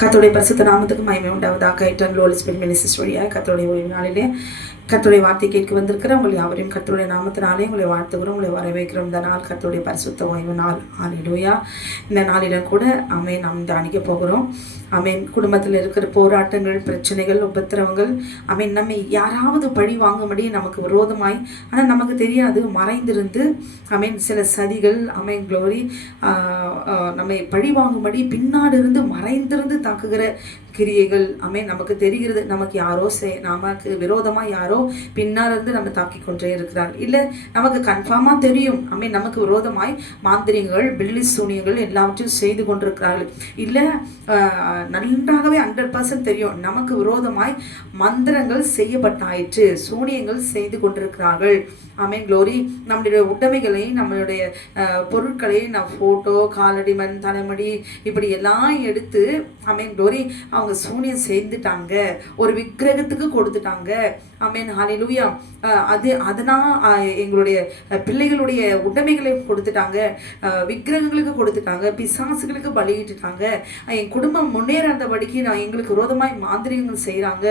கர்த்தருடைய பரிசுத்த நாமத்துக்கு மகிமை உண்டாவதாக. இன்டர்னல் ஹோலி ஸ்பிரிட் மினிஸ்ட்ரிஸ் வழியாக கர்த்தருடைய ஓய்வு நாளிலே கர்த்தருடைய வார்த்தை கேட்க வந்திருக்கிற உங்களை யாவரையும் கர்த்தருடைய நாமத்தினாலே உங்களை வாழ்த்துகிறோம், உங்களை வரவேற்கிறோம். இந்த நாள் கர்த்தருடைய பரிசுத்த ஓய்வு நாள். ஹல்லேலூயா. இந்த நாளிலும் கூட ஆமென் நாம் தியானிக்க போகிறோம். ஆமென். குடும்பத்தில் இருக்கிற போராட்டங்கள், பிரச்சனைகள், உபத்திரவங்கள், ஆமென், நம்மை யாராவது பழி வாங்கும்படி நமக்கு விரோதமாய் ஆனால் நமக்கு தெரியாது மறைந்திருந்து ஆமென் சில சதிகள் ஆமென் க்ளோரி நம்மை பழி வாங்கும்படி பின்னாடி இருந்து மறைந்திருந்து தாக்குகிற கிரியைகள் ஆமென் நமக்கு தெரிகிறது. நமக்கு யாரோ நமக்கு விரோதமாக யாரோ பின்னால் இருந்து நம்ம தாக்கி கொண்டே இருக்கிறார். இல்லை நமக்கு கன்ஃபார்மாக தெரியும் ஆமென் நமக்கு விரோதமாய் மாந்திரிகங்கள், பில்லி சூனியங்கள் எல்லாவற்றையும் செய்து கொண்டிருக்கிறார்கள். இல்லை நன்றாகவே 100% தெரியும் நமக்கு விரோதமாய் மந்திரங்கள் செய்யப்பட்டாயிற்று, சூனியங்கள் செய்து கொண்டிருக்கிறார்கள். ஆமென் க்ளோரி. நம்மளுடைய உடைமைகளை, நம்மளுடைய பொருட்களை, ஃபோட்டோ, காலடி, மண், தலைமுடி இப்படி எல்லாம் எடுத்து ஆமென் க்ளோரி அவங்க சூனியம் செய்துட்டாங்க, ஒரு விக்கிரகத்துக்கு கொடுத்துட்டாங்க. ஆமென் ஹல்லேலூயா. அதனால் எங்களுடைய பிள்ளைகளுடைய உடைமைகளை கொடுத்துட்டாங்க, விக்கிரகங்களுக்கு கொடுத்துட்டாங்க, பிசாசுகளுக்கு பலியிட்டுட்டாங்க. என் குடும்பம் முன்னேறாதபடிக்கு எங்களுக்கு விரோதமாய் மாந்திரிகங்கள் செய்கிறாங்க,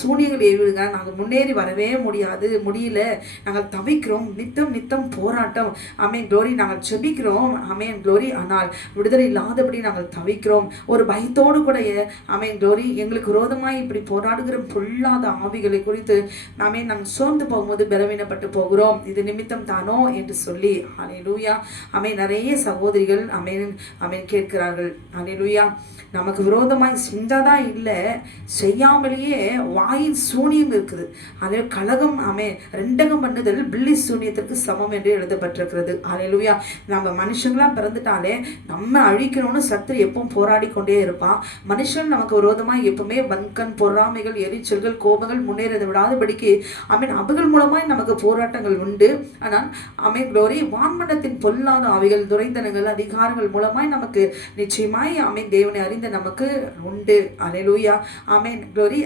சூனியங்கள் ஏவிடுங்க, நாங்கள் முன்னேறி வரவே முடியல, நாங்கள் தவிக்கிறோம், நித்தம் போராட்டம். ஆமென் க்ளோரி. நாங்கள் ஜெபிக்கிறோம் ஆமென் க்ளோரி, ஆனால் விடுதலை இல்லாதபடி நாங்கள் தவிக்கிறோம். ஒரு பயத்தோடு கூட ஆமென் க்ளோரி எங்களுக்கு விரோதமாய் இப்படி போராடுகிற பொல்லாத ஆவிகளை குறித்து ஆமென் நாங்கள் சோர்ந்து போகும்போது பலவீனப்பட்டு போகிறோம். இது நிமித்தம் தானோ என்று சொல்லி ஹல்லேலூயா. ஆமென். நிறைய சகோதரிகள் ஆமென் கேட்கிறார்கள். ஹல்லேலூயா. நமக்கு விரோதமாய் செஞ்சாதான் இல்லை, செய்யாமலேயே வாயில் சூனியம் இருக்குது. அதே கலகம் ஆமென் ரெண்டகம் பண்ணுதல் பில்லி சூனியத்திற்கு சமம் என்று எழுதப்பட்டிருக்கிறது. ஹல்லேலூயா. நம்ம மனுஷங்களாக பிறந்துட்டாலே நம்ம அழிக்கணும்னு சத்துரு எப்பவும் போராடி கொண்டே இருப்பான். மனுஷன் நமக்கு விரோதமாய் எப்பவுமே வன்கண், பொறாமைகள், எரிச்சல்கள், கோபங்கள் முன்னேறதை விடாதபடிக்கு ஆமென் அவைகள் மூலமாய் நமக்கு போராட்டங்கள் உண்டு. ஆனால் ஆமென் க்ளோரி வான்மண்டத்தின் பொல்லாத ஆவிகள், துரைத்தனங்கள், அதிகாரங்கள் மூலமாய் நமக்கு நிச்சயமாய் ஆமென் தேவனை அறிந்த நமக்கு உண்டு. ஹல்லேலூயா. ஆமென் க்ளோரி.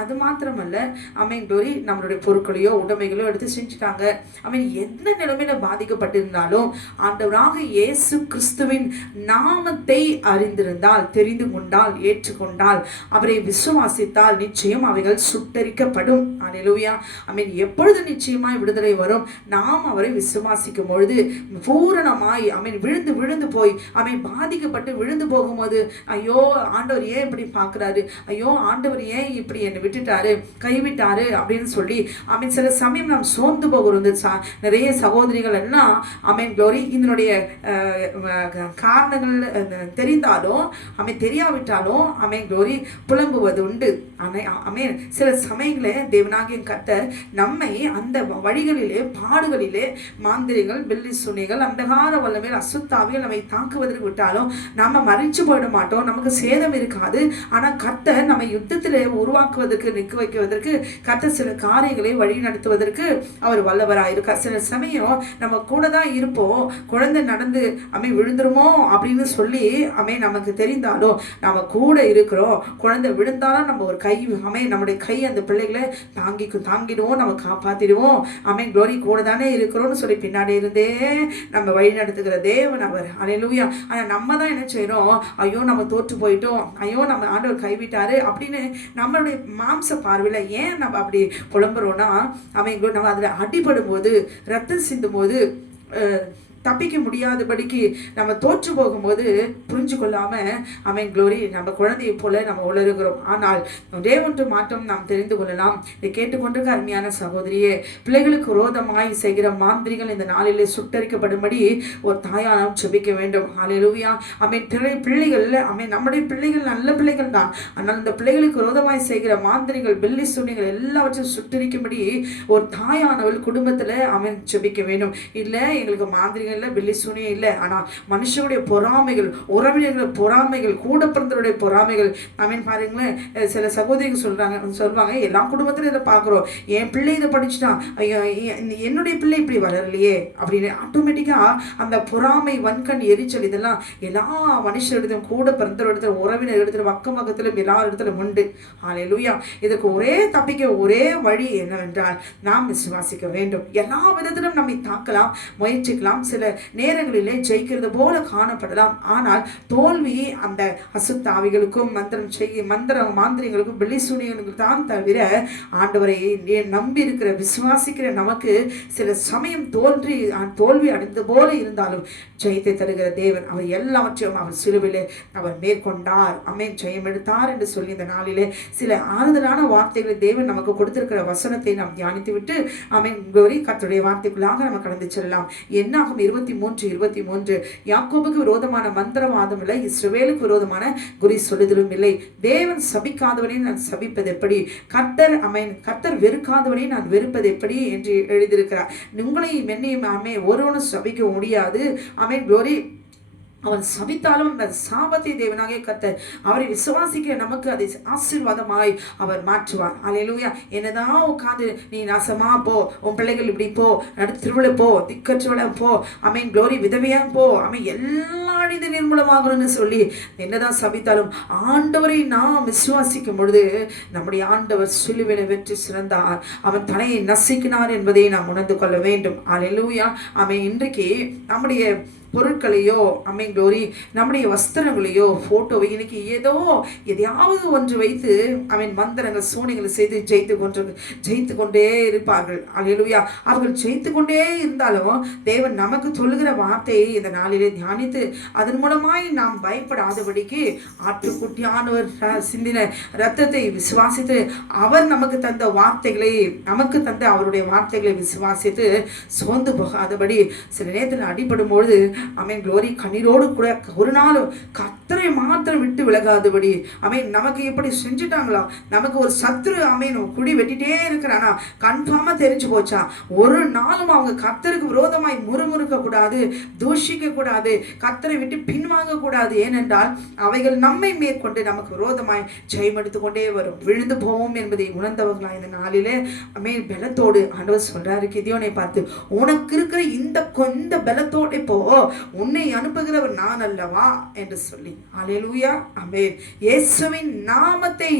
அது மாத்திரமல்ல ஆமென் க்ளோரி நம்மளுடைய பொருட்களையோ உடைமைகளோ எடுத்து செஞ்சுட்டாங்க. ஆமென். எந்த நிலைமையில பாதிக்கப்பட்டிருந்தாலும் ஆண்டவராக இயேசு கிறிஸ்துவின் நாமத்தை அறிந்திருந்தால், தெரிந்து கொண்டால், ஏற்றுக்கொண்டால், அவரை விசுவாசித்தால் நிச்சயம் அவைகள் சுட்டரிக்கப்படும். ஹல்லேலூயா. ஆமென். எப்பொழுது நிச்சயமாய் விடுதலை வரும்? நாம் அவரை விசுவாசிக்கும் பொழுது பூரணமாய் ஆமென் விழுந்து போய் ஆமென் பாதிக்கப்பட்டு விழுந்து போகும்போது ஐயோ ஆண்டவர் ஏன் இப்படி பார்க்குறாரு, ஐயோ ஆண்டவர் ஏன் இப்படி என்னை விட்டுட்டாரு, கைவிட்டாரு அப்படின்னு சொல்லி ஆமென் சில சமயம் நாம் சோர்ந்து போகிறோம். நிறைய சகோதரிகள் எல்லாம் ஆமென் க்ளோரி இதனுடைய காரணங்கள் தெரிந்தாலும் ஆமென் தெரியாவிட்டாலும் ஆமென் க்ளோரி புலம்புவது உண்டு. ஆமென். சில சமயங்களே தேவனாகிய கர்த்தர் நம்மை அந்த வழிகளிலே, பாடுகளிலே மாந்திரிகள், பில்லி சூனியங்கள், அந்தகார வல்லமையில், அசுத்தாவிகள் நம்மை தாக்குவதற்கு விட்டாலும் நம்ம மறிச்சு போயிட மாட்டோம், நமக்கு சேதம் இருக்காது. ஆனால் கர்த்தர் நம்மை யுத்தத்தில் உருவாக்குவதற்கு, நிற்க வைக்குவதற்கு, கர்த்தர் சில காரியங்களை வழி நடத்துவதற்கு அவர் வல்லவராயிருக்கார். சில சமயம் நம்ம கூட தான் இருப்போம், குழந்தை நடந்து விழுந்துருமோ அப்படின்னு சொல்லி நமக்கு தெரிந்தாலும் நம்ம கூட இருக்கிறோம். குழந்தை விழுந்தாலும் நம்ம ஒரு கை நம்முடைய கை அந்த பிள்ளைகளை தாங்கிடுவோம், நம்ம காப்பாற்றிடுவோம். க்ளோரி கூட தானே இருக்கிறோம்னு சொல்லி பின்னாடி இருந்தே நம்ம வழி நடத்துகிற தேவன் அவர். ஹல்லேலூயா. ஆனால் நம்ம தான் என்ன செய்கிறோம், ஐயோ நம்ம தோற்று போயிட்டோம், ஐயோ நம்ம ஆண்டவர் கைவிட்டாரு அப்படின்னு நம்மளுடைய மாம்ச பார்வையில் ஏன் நம்ம அப்படி புலம்புறோம்னா நம்ம அதில் அடிபடும் போது, ரத்தம் சிந்தும் போது, தப்பிக்க முடியாதபடிக்கு நம்ம தோற்று போகும்போது புரிஞ்சு கொள்ளாமல் ஆமென் க்ளோரி நம்ம குழந்தையை போல நம்ம உளறுகிறோம். ஆனால் ஒரே ஒன்று மாற்றம் நாம் தெரிந்து கொள்ளலாம். இதை கேட்டுக்கொண்டிருக்க அருமையான சகோதரியே, பிள்ளைகளுக்கு விரோதமாய் செய்கிற மாந்திரிகள் இந்த நாளிலே சுட்டரிக்கப்படும்படி ஒரு தாயானம் ஜெபிக்க வேண்டும். ஹல்லேலூயா. ஆமென். பிள்ளைகள் ஆமென் நம்முடைய பிள்ளைகள் நல்ல பிள்ளைகள் தான். ஆனால் இந்த பிள்ளைகளுக்கு விரோதமாய் செய்கிற மாந்திரிகள், பில்லி சூனியங்கள் எல்லாவற்றையும் சுட்டரிக்கும்படி ஒரு தாயானவள் குடும்பத்தில் ஆமென் ஜெபிக்க வேண்டும். இல்லை எங்களுக்கு மாந்திரிகள் இல்லை, பில்லி சூனியம் இல்லை, ஆனால் மனுஷனுடைய பொறாமைகள், உறவினர்களுடைய பொறாமைகள், கூட பிறந்தவருடைய பொறாமைகள். ஆமென். பாருங்களேன், சில சகோதரிகள் சொல்லுவாங்க எல்லா குடும்பத்திலும் இதை பார்க்குறோம், என் பிள்ளை இதை படிச்சுட்டான், என்னுடைய பிள்ளை இப்படி வளரலையே அப்படின்னு ஆட்டோமேட்டிக்காக அந்த பொறாமை, வன்கண், எரிச்சல் இதெல்லாம் எல்லா மனுஷரிடத்திலும், கூட பிறந்தவரிடத்தில், உறவினர் இடத்துல, பக்கம் பக்கத்திலும் எல்லா இடத்திலும் உண்டு. ஹல்லேலூயா. இதுக்கு ஒரே தப்பிக்க ஒரே வழி என்னவென்றால் நாம் விசுவாசிக்க வேண்டும். எல்லா விதத்திலும் நம்மை தாக்கலாம், முயற்சிக்கலாம். சில சில நேரங்களிலே ஜெயிக்கிறது போல காணப்படலாம். ஆனால் தோல்வி அந்த அசுத்தாவிகளுக்கும் மாந்திரிகளுக்கும் வெளிசூனியர்களுக்கு தான் தவிர ஆண்டவரை நம்பி இருக்கிற விசுவாசிக்கிற நமக்கு சில சமயம் தோல்வி அடைந்தது போல இருந்தாலும் ஜெயத்தை தருகிற தேவன். அவர் எல்லாவற்றையும் அவர் சிலுவிலே அவர் மேற்கொண்டார். ஆமென். ஜெயம் எடுத்தார் என்று சொல்லி இந்த நாளிலே சில ஆறுதலான வார்த்தைகளை தேவன் நமக்கு கொடுத்திருக்கிற வசனத்தை நாம் தியானித்து விட்டு ஆமென் glory கர்த்தருடைய வார்த்தைக்குள்ளாக நம்ம கடந்து செல்லலாம். என்னாகும் 23:23 யாக்கோபுக்கு விரோதமான மந்திரவாதம் இல்லை, இஸ்ரவேலுக்கு விரோதமான குறி சொல்லுதலும் இல்லை. தேவன் சபிக்காதவனை நான் சபிப்பது எப்படி, கர்த்தர் வெறுக்காதவனை நான் வெறுப்பது எப்படி என்று எழுதியிருக்கிறார். உங்களையும் என்னையும் ஒருவனும் சபிக்க முடியாது. ஆமென் glory. அவன் சபித்தாலும் அந்த சாபத்தை தேவனாக கர்த்தர் அவரை விசுவாசிக்கிற நமக்கு அதை ஆசீர்வாதமாய் அவர் மாற்றுவார். அல்லேலூயா. என்னதான் உட்காந்து நீ நாசமா போ, உன் பிள்ளைகள் இப்படி போ, திருவிழா போ, திக்கற்றவள போ, ஆமென் glory விதவையா போ, எல்லா அழிந்து நிர்மூலமாகணும்னு சொல்லி என்னதான் சபித்தாலும் ஆண்டவரை நாம் விசுவாசிக்கும் பொழுது நம்முடைய ஆண்டவர் சிலுவையிலே வெற்றி சிறந்தார், அவன் தலையை நசுக்கினார் என்பதை நாம் உணர்ந்து கொள்ள வேண்டும். அல்லேலூயா. இன்றைக்கு நம்முடைய பொருட்களையோ ஆமென் glory நம்முடைய வஸ்திரங்களையோ போட்டோவை இன்னைக்கு எதையாவது ஒன்று வைத்து மந்திரங்கள் சூனியங்களை செய்து ஜெயித்து கொண்டே இருப்பார்கள். அல்லேலூயா. அவர்கள் ஜெயித்து கொண்டே இருந்தாலும் தேவன் நமக்கு சொல்லுகிற வார்த்தையை இந்த நாளிலே தியானித்து அதன் மூலமாய் நாம் பயப்படாதபடிக்கு ஆட்டுக்குட்டியானவர் சிந்தின இரத்தத்தை விசுவாசித்து அவர் நமக்கு தந்த வார்த்தைகளை அவருடைய வார்த்தைகளை விசுவாசித்து சோர்ந்து போகாதபடி சில நேரத்தில் அடிபடும் பொழுது ஆமென் glory கண்ணீரோடு கூட ஒரு நாளும் கர்த்தரை மாத்திரம் விட்டு விலகாதபடி நமக்கு எப்படி செஞ்சுட்டாங்களா, நமக்கு ஒரு சத்துரு குடி வெட்டிட்டே இருக்கிறானா கன்ஃபார்மா தெரிஞ்சு போச்சா, ஒரு நாளும் அவங்க கர்த்தருக்கு விரோதமாய் முறுமுறுக்க கூடாது, தூஷிக்க கூடாது, கர்த்தரை விட்டு பின்வாங்க கூடாது. ஏனென்றால் அவைகள் நம்மை மேற்கொண்டு நமக்கு விரோதமாய் ஜெயம் எடுத்துக்கொண்டே வரும், விழுந்து போவோம் என்பதை உணர்ந்தவர்களா இந்த நாளிலே பலத்தோடு ஆண்டவர் சொல்றாரு கிதியோனை பார்த்து, உனக்கு இருக்கிற இந்த பலத்தோட போ, உன்னை அனுப்புகிறவர் நான் அல்லவா என்று சொல்லி. அல்லேலூயா. ஆமென். இயேசுவின் நாமத்தை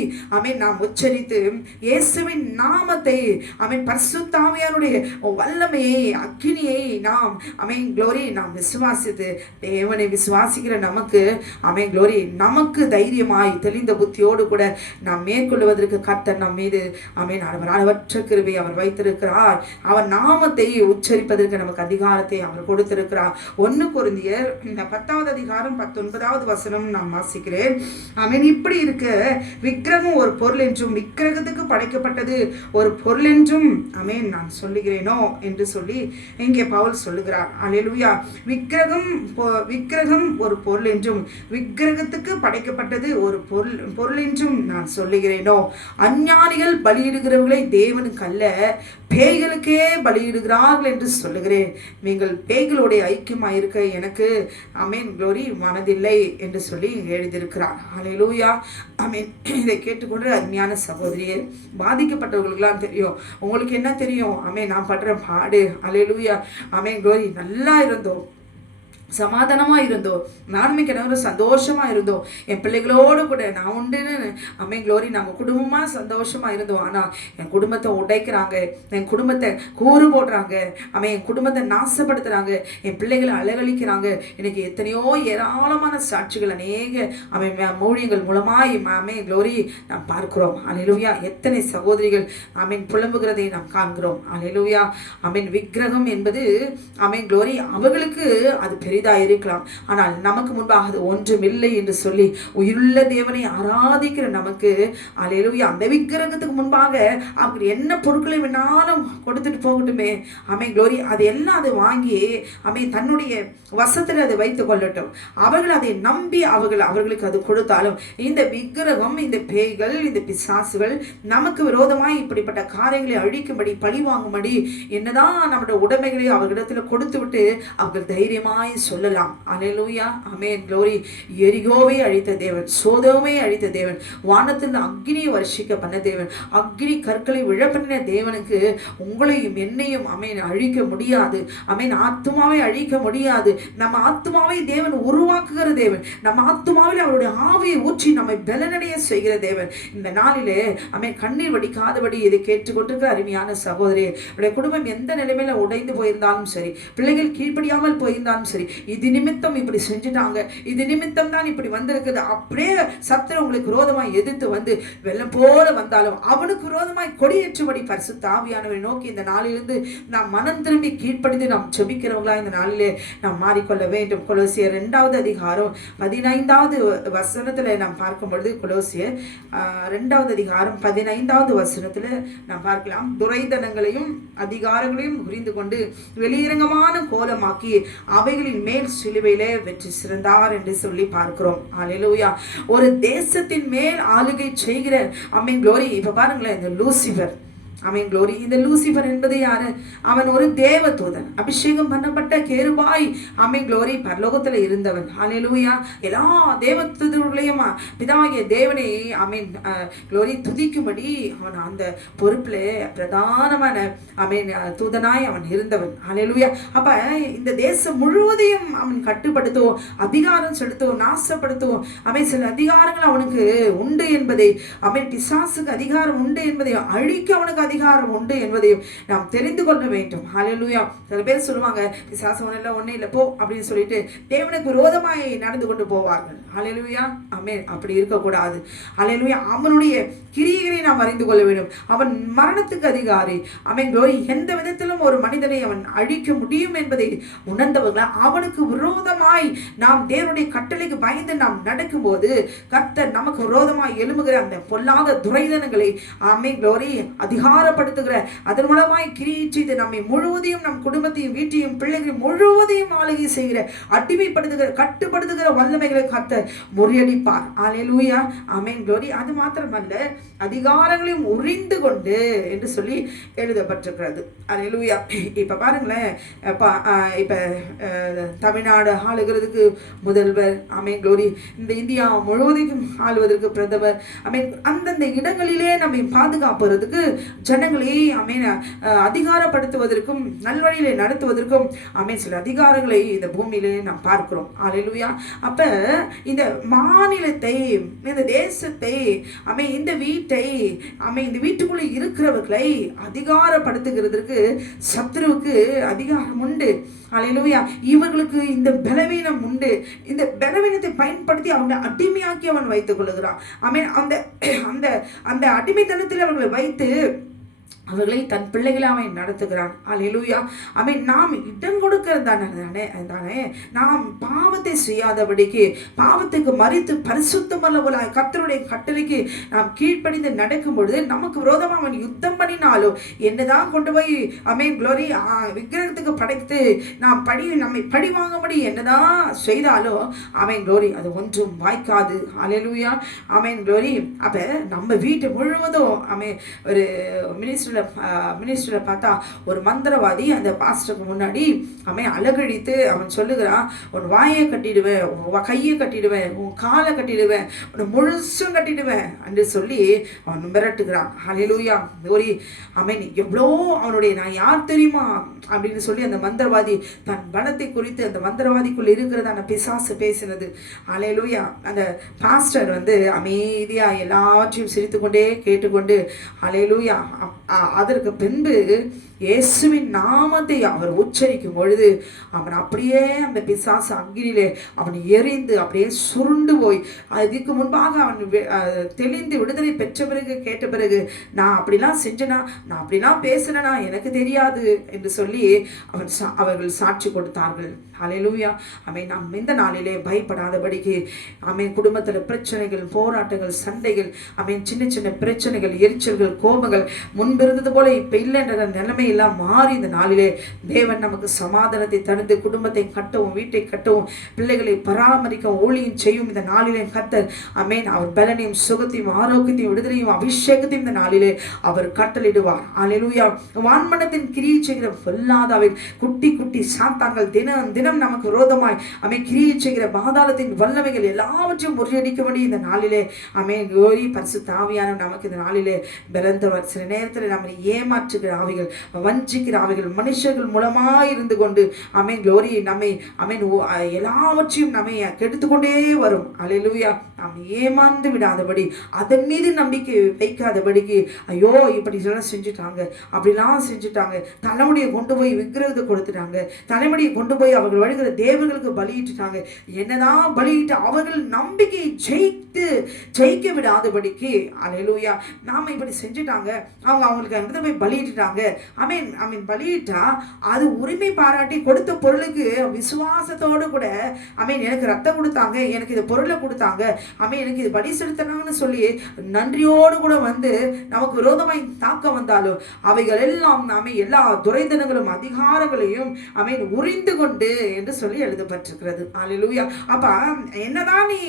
நாம் உச்சரித்து இயேசுவின் நாமத்தை பரிசுத்த ஆவியானுடைய வல்லமையை அக்கினியை நாம் glory நாம் விசுவாசித்து தேவனை விசுவாசிக்கிற நமக்கு glory நமக்கு தைரியமாய் தெளிந்த புத்தியோடு கூட நாம் மேற்கொள்வதற்கு கர்த்தர் நம் மீது அவர் அளவற்ற கிருபை அவர் வைத்திருக்கிறார். அவர் நாமத்தை உச்சரிப்பதற்கு நமக்கு அதிகாரத்தை அவர் கொடுத்திருக்கிறார். 1 கொரிந்தியர் 10வது அதிகாரம் 19வது வசனம் நாம் வாசிக்கிறேன். இப்படி இருக்க விக்கிரகம் ஒரு பொருள் என்றும் விக்கிரகத்துக்கு படைக்கப்பட்டது ஒரு பொருள் என்றும் நான் சொல்லுகிறேனோ என்று சொல்லி இங்கே பவுல் சொல்லுகிறார். அல்லேலூயா. விக்கிரகம் ஒரு பொருள் என்றும் விக்கிரகத்துக்கு படைக்கப்பட்டது ஒரு பொருள் என்றும் நான் சொல்லுகிறேனோ, அஞ்ஞானிகள் பலியிடுகிறவர்களை தேவனுக்கு அல்ல பேய்களுக்கே பலியிடுகிறார்கள் என்று சொல்லுகிறேன். நீங்கள் பேய்களுடைய ஐக்கியமாக இருக்க எனக்கு glory மனதில்லை என்று சொல்லி எழுதியிருக்கிறார். அல்லேலூயா. இதை கேட்டுக்கொண்டு அருமையான சகோதரியே, பாதிக்கப்பட்டவர்களுக்கெல்லாம் தெரியும். உங்களுக்கு என்ன தெரியும்? நான் படுற பாடு. அல்லேலூயா. glory நல்லா இருந்தோம், சமாதானமா இருந்தோம், நானுமே கிணறு சந்தோஷமா இருந்தோம், என் பிள்ளைகளோடு கூட நான் உண்டுன்னு glory நாங்கள் குடும்பமா சந்தோஷமா இருந்தோம். ஆனா என் குடும்பத்தை உடைக்கிறாங்க, என் குடும்பத்தை கூறு போடுறாங்க, என் குடும்பத்தை நாசப்படுத்துறாங்க, என் பிள்ளைகளை அலகழிக்கிறாங்க. எனக்கு எத்தனையோ ஏராளமான சாட்சிகள் அநேக ஊழியங்கள் மூலமாய் glory நாம் பார்க்கிறோம். அல்லேலூயா. எத்தனை சகோதரிகள் புலம்புகிறதை நாம் காண்கிறோம். அல்லேலூயா. விக்கிரகம் என்பது glory அவர்களுக்கு அது பெரிய இருக்கலாம், ஆனால் நமக்கு முன்பாக அது ஒன்றும் இல்லை என்று சொல்லி உயிருள்ள தேவனை ஆராதிக்கிற நமக்கு அல்லேலூயா அந்த விக்கிரகத்துக்கு முன்பாக அவங்க என்ன பொருட்களை வேணாலும் கொடுத்துட்டு போகட்டுமே. glory அது எல்லாம் அதை வாங்கி தன்னுடைய வசத்தில் அதை வைத்துக் கொள்ளட்டும். அவர்கள் அதை நம்பி அவர்களுக்கு அது கொடுத்தாலும் இந்த விக்கிரகம், இந்த பேய்கள், இந்த பிசாசுகள் நமக்கு விரோதமாய் இப்படிப்பட்ட காரியங்களை அழிக்கும்படி பழி வாங்கும்படி என்னதான் நம்முடைய உடைமைகளை அவர்களிடத்தில் கொடுத்து விட்டு அவர்கள் தைரியமாய் சொல்லலாம். அல்லேலூயா, ஆமென், க்ளோரி. எரிகோவை அழித்த தேவன், சோதோமை அழித்த தேவன், வானத்தில் அக்னியை வருஷிக்க பண்ண தேவன், அக்னி கற்களை விழப்பண்ணின தேவனுக்கு உங்களையும் என்னையும் ஆமென் அழிக்க முடியாது. ஆமென், ஆத்துமாவை அழிக்க முடியாது. நம்ம ஆத்துமாவை தேவன் உருவாக்குகிற தேவன், நம்ம ஆத்துமாவில் அவருடைய ஆவியை ஊற்றி நம்மை பலனடைய செய்கிற தேவன். இந்த நாளிலே ஆமென் கண்ணீர் வடிக்காதபடி இதை கேட்டுக்கொண்டிருக்கிற அருமையான சகோதரி, உடைய குடும்பம் எந்த நிலைமையில உடைந்து போயிருந்தாலும் சரி, பிள்ளைகள் கீழ்ப்படியாமல் போயிருந்தாலும் சரி, இது நிமித்தம் இப்படி செஞ்சுட்டாங்க, இது நிமித்தம் தான் இப்படி வந்திருக்குது, அப்படியே சத்துரு உங்களுக்கு விரோதமாய் எதிர்த்து வந்து வெள்ளம் போல வந்தாலும் அவனுக்கு விரோதமாய் கொடியேற்றும்படி பரிசுத்த ஆவியானவரை நோக்கி இந்த நாளிலிருந்து நாம் மனம் திரும்பி கீழ்ப்படிந்து நாம் ஜெபிக்கிறவங்களா இந்த நாளிலே நாம் மாறிக்கொள்ள வேண்டும். கொலோசியர் 2வது அதிகாரம் 15வது வசனத்துல நாம் பார்க்கும் பொழுது, கொலோசியர் 2வது அதிகாரம் 15வது வசனத்துல நாம் பார்க்கலாம், துரைதனங்களையும் அதிகாரங்களையும் புரிந்து கொண்டு வெளியரங்கமான கோலமாக்கி அவைகளின் மேல் சிலுவையிலே வெற்றி சிறந்தார் என்று சொல்லி பார்க்கிறோம். அல்லேலூயா. ஒரு தேசத்தின் மேல் ஆளுகை செய்கிற ஆமென் க்ளோரி. இப்ப பாருங்களேன், இந்த லூசிபர், ஆமென் க்ளோரி. இந்த லூசிபர் என்பது யாரு? அவன் ஒரு தேவதூதன், அபிஷேகம் பண்ணப்பட்ட கேருபாய், ஆமென் க்ளோரி, பரலோகத்துல இருந்தவன். அல்லேலூயா. எல்லா தேவதூதர்களையும் பிதாவாகிய தேவனை ஆமென் க்ளோரி துதிக்கும்படி அவன் அந்த பொறுப்புல பிரதானமான ஆமென் தூதனாய் அவன் இருந்தவன். அல்லேலூயா. அப்ப இந்த தேசம் முழுவதையும் அவன் கட்டுப்படுத்துவோம், அதிகாரம் செலுத்துவோம், நாசப்படுத்துவோம். அவன் சில அதிகாரங்கள் அவனுக்கு உண்டு என்பதை, அவன் பிசாசுக்கு அதிகாரம் உண்டு என்பதை, அழிக்க அவனுக்கு அதிகாரம் உண்டு என்பதையும் நாம் தெரிந்து கொள்ள வேண்டும். ஹல்லேலூயா. சில பேர் சொல்லுவாங்க, பிசாசு ஒன்றும் இல்லை போ அப்படின்னு சொல்லிட்டு தேவனுக்கு விரோதமாய் நடந்து கொண்டு போவார்கள். ஹல்லேலூயா. ஆமென். அப்படி இருக்கக்கூடாது. ஹல்லேலூயா. அவனுடைய கிரியைகளை நாம் அறிந்து கொள்ள வேண்டும். அவன் மரணத்துக்கு அதிகாரி. ஆமென் க்ளோரி. எந்த விதத்திலும் ஒரு மனிதனை அவன் அழிக்க முடியும் என்பதை உணர்ந்தவர்களா அவனுக்கு விரோதமாய் நாம் தேவனுடைய கட்டளைக்கு பயந்து நாம் நடக்கும்போது கர்த்தர் நமக்கு விரோதமாய் எழும்புகிற அந்த பொல்லாத துரைதனங்களை ஆமென் க்ளோரி அதிகாரப்படுத்துகிற, அதன் மூலமாய் கிரியை செய்து நம்மை முழுவதையும், நம் குடும்பத்தையும் வீட்டையும் பிள்ளைகளையும் முழுவதையும் ஆளுகை செய்கிற, அடிமைப்படுத்துகிற, கட்டுப்படுத்துகிற வல்லமைகளை கர்த்தர் முறியடிப்பார். அல்லேலூயா. ஆமென் க்ளோரி. அது மாத்திரமல்ல, அதிகாரங்களையும் உரிந்து கொண்டு என்று சொல்லி எழுதப்பட்டிருக்கிறது. அல்லேலூயா. இப்ப பாருங்களேன், இப்ப தமிழ்நாடு ஆளுகிறதுக்கு முதல்வர், ஆமென் க்ளோரி, இந்த இந்தியா முழுவதையும் ஆளுவதற்கு பிரதமர், ஆமென், அந்தந்த இடங்களிலே நம்மை பாதுகாப்பதற்கு, ஜனங்களை ஆமென் அதிகாரப்படுத்துவதற்கும் நல்வழியிலே நடத்துவதற்கும் ஆமென் சில அதிகாரங்களை இந்த பூமியிலே நாம் பார்க்கிறோம். அல்லேலூயா. அப்ப இந்த மாநிலத்தை, இந்த தேசத்தை, ஆமென் இந்த வீட்டை, ஆமென் இந்த வீட்டுக்குள்ளே இருக்கிறவர்களை அதிகாரப்படுத்துகிறதுக்கு சத்துருவுக்கு அதிகாரம் உண்டு. அல்லேலூயா. இவர்களுக்கு இந்த பலவீனம் உண்டு. இந்த பலவீனத்தை பயன்படுத்தி அவனை அடிமையாக்கி அவன் வைத்துக் கொள்ளுகிறான். ஆமென். அந்த அந்த அந்த அடிமைத்தனத்தில் அவர்களை வைத்து அவர்களை தன் பிள்ளைகளை அவன் நடத்துகிறான். அல்லேலூயா. அவன் நாம் இடம் கொடுக்கிறது தானே நாம் பாவத்தை செய்யாதபடிக்கு, பாவத்துக்கு மறித்து பரிசுத்தமல்லவளாய் கர்த்தருடைய கட்டளைக்கு நாம் கீழ்ப்படிந்து நடக்கும் பொழுது நமக்கு விரோதமாக அவன் யுத்தம் பண்ணினாலும், என்னதான் கொண்டு போய் ஆமென் க்ளோரி விக்கிரகத்துக்கு படைத்து நாம் நம்மை பழி வாங்கும்படி என்னதான் செய்தாலும் ஆமென் க்ளோரி அது ஒன்றும் வாய்க்காது. அல்லேலூயா. ஆமென் க்ளோரி. அப்ப நம்ம வீட்டு முழுவதும் ஆமென் ஒரு மினிஸ்டரை பார்த்தா ஒரு மந்திரவாதி அந்த பாஸ்டருக்கு முன்னாடி அவன் அழகழித்து அவன் சொல்லுகிறான், உன் வாயை கட்டிடுவேன், உன் கையை கட்டிடுவேன், உன் காலை கட்டிடுவேன், உன்னை முழுசும் கட்டிடுவேன் என்று சொல்லி அவன் மிரட்டுகிறான். ஹல்லேலூயா. ஒரு அவன் எவ்வளோ அவனுடைய நான் யார் தெரியுமா அப்படின்னு சொல்லி அந்த மந்திரவாதி தன் பலத்தை குறித்து அந்த மந்திரவாதிக்குள்ள இருக்கிறதான பிசாசு பேசினது. ஹல்லேலூயா. அந்த பாஸ்டர் வந்து அமைதியா எல்லாவற்றையும் சிரித்துக்கொண்டே கேட்டுக்கொண்டு ஹல்லேலூயா. அதற்கு பின்பு இயேசுவின் நாமத்தை அவர் உச்சரிக்கும் பொழுது அவன் அப்படியே அந்த பிசாசு அக்கினியிலே அவன் எரிந்து அப்படியே சுருண்டு போய், அதுக்கு முன்பாக அவன் தெளிந்து விடுதலை பெற்ற பிறகு கேட்ட பிறகு, நான் அப்படிலாம் செஞ்சனா, நான் அப்படிலாம் பேசினா எனக்கு தெரியாது என்று சொல்லி அவர்கள் சாட்சி கொடுத்தார்கள். ஹல்லேலூயா. ஆமென். நாம் இந்த நாளிலே பயப்படாதபடிக்கு ஆமென் குடும்பத்தில் பிரச்சனைகள், போராட்டங்கள், சண்டைகள், ஆமென் சின்ன சின்ன பிரச்சனைகள், எரிச்சல்கள், கோபங்கள் முன்பிருந்தது போல இப்ப இல்லை என்ற நிலைமையில் எல்லாம் மாறி இந்த நாளிலே தேவன் நமக்கு சமாதானத்தை தந்து குடும்பத்தை கட்டவும், வீட்டை கட்டவும், பிள்ளைகளை பராமரிக்கவும், ஊழியம் செய்யும் இந்த நாளிலே கர்த்தர் ஆமென் அவர் பலனையும், சுகத்தையும், ஆரோக்கியத்தையும், விடுதலையும், அபிஷேகத்தையும் இந்த நாளிலே அவர் கட்டளிடுவார். அல்லேலூயா. வான்மனத்தின் கிரியை செய்கிற பொல்லாதாவின் குட்டி குட்டி சாத்தாங்கள் தினம் தினம் நமக்கு விரோதமாய் கிரியை செய்கிற பாதாளத்தின் வல்லமைகள் எல்லாவற்றையும் முறியடிக்கபடி இந்த நாளிலே கோரி பரிசுத்த ஆவியானவர் நமக்கு இந்த நாளிலே பலந்தவர். சில நேரத்தில் நம்மை ஏமாற்றுகிற ஆவிகள், வஞ்சிக்கிற ஆவிகள், மனுஷர்கள் மூலமாய் இருந்து கொண்டு க்ளோரி நம்மை எல்லாவற்றையும் நம்மை கெடுத்துக்கொண்டே வரும். அல்லேலூயா. நாம் ஏமாந்து விடாதபடி, அதன் மீது நம்பிக்கை வைக்காதபடிக்கு, ஐயோ இப்படி இதெல்லாம் செஞ்சுட்டாங்க, அப்படிலாம் செஞ்சுட்டாங்க, தலைமுடியை கொண்டு போய் விக்கிரகத்தை கொடுத்துட்டாங்க, தலைமுடியை கொண்டு போய் அவர்கள் வழிகிற தேவர்களுக்கு பலியிட்டுட்டாங்க, என்னதான் பலியிட்டு அவர்கள் நம்பிக்கையை ஜெயிக்க விடாதபடிக்கு, அல்லேலூயா, நாம இப்படி செஞ்சுட்டாங்க, அவங்களுக்கு போய் பலியிட்டுட்டாங்க. பலியிட்டா அது உரிமை பாராட்டி கொடுத்த பொருளுக்கு விசுவாசத்தோடு கூட எனக்கு ரத்தம் கொடுத்தாங்க, எனக்கு இந்த பொருளை கொடுத்தாங்க, எனக்கு இது பலி செலுத்தினாங்கன்னு சொல்லி நன்றியோடு கூட வந்து நமக்கு விரோதமாய் தாக்க வந்தாலும் அவைகள் எல்லாம் எல்லா துரைதனங்களும் அதிகாரங்களையும் உரிந்து கொண்டு என்று சொல்லி எழுதப்பட்டிருக்கிறது. அல்லேலூயா. அப்ப என்னதான் நீ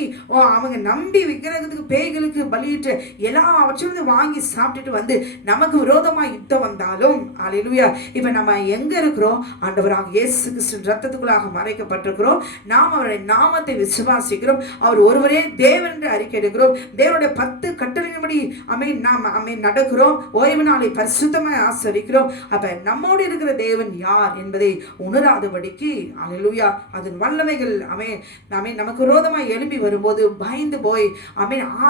அவங்க நம்பி விக்கிரகத்துக்கு, பேய்களுக்கு பலியிட்டு எல்லாவற்றையும் வாங்கி சாப்பிட்டுட்டு வந்து நமக்கு விரோதமாய் யுத்தம் வந்தாலும், அல்லேலூயா, இப்ப நம்ம எங்க இருக்கிறோம்? ஆண்டவராக இயேசு கிறிஸ்து ரத்தத்துக்குள்ளாக மறைக்கப்பட்டிருக்கிறோம். நாம் அவருடைய நாமத்தை விசுவாசிக்கிறோம். அவர் ஒருவரே தேவன் என்று அறிக்கை எடுக்கிறோம். தேவனுடைய 10 கட்டளையின்படி நாம் நடக்கிறோம். ஓய்வு நாளை பரிசுத்தமாய் ஆசரிக்கிறோம். அப்ப நம்மோடு இருக்கிற தேவன் யார் என்பதை உணராதபடிக்கு, அல்லேலூயா, அதன் வல்லமைகள் நமக்கு விரோதமாய் எழுப்பி வரும்போது பயந்து போய்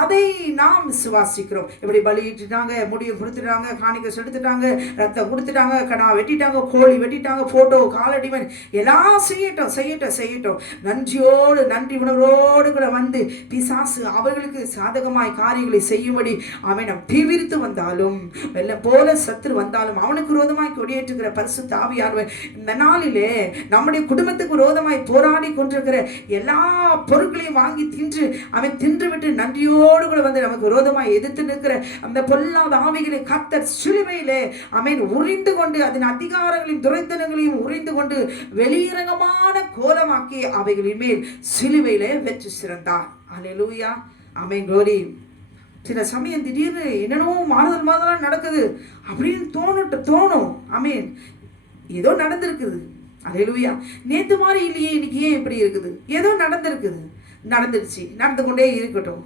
அதை நாம் விசுவாசிக்கிறோம். இப்படி பலியிட்டுட்டாங்க, முடியை கொடுத்துட்டாங்க, காணிக்கை செலுத்திட்டாங்க, ரத்தம் கொடுத்துட்டாங்க, கடா வெட்டிட்டாங்க, கோழி வெட்டிட்டாங்க, போட்டோ காலடிவன் எல்லாம் செய்யட்டும் நன்றியோடு, நன்றி உணர்வோடு கூட வந்து பிசாசு அவர்களுக்கு சாதகமாய் காரியங்களை செய்யும்படி நாம் தீவிரித்து வந்தாலும், வெள்ளம் போல சத்துரு வந்தாலும், அவனுக்கு விரோதமாய் கொடியேற்றுகிற பரிசுத்த ஆவியானவர் இந்த நாளிலே நம்முடைய குடும்பத்துக்கு விரோதமாய் போராடி கொண்டிருக்கிற எல்லா பொருட்களையும் வாங்கி தின்று விட்டு நன்றியோடு கூட வந்து நமக்கு விரோதமாய் எதிர்த்து நிற்கிற அந்த பொல்லாத ஆவிகளை கர்த்தர் சிலுவையிலே உரிந்து கொண்டு, அதன் அதிகாரங்களையும் துரைத்தனங்களையும் உரிந்து கொண்டு வெளியரங்கமான கோலமாக்கி அவைகளின் மேல் சிலுவையிலே வெற்றி சிறந்தார். அல்லேலூயா. க்ளோரி. சில சமயம் திடீர்னு என்னென்னோ மாறுதல் நடக்குது அப்படின்னு தோணும். ஏதோ நடந்திருக்குது. அல்லேலூயா. நேத்து மாதிரி இல்லையே, இன்னைக்கு ஏன் இப்படி இருக்குது? ஏதோ நடந்துருச்சு, நடந்து கொண்டே இருக்கட்டும்.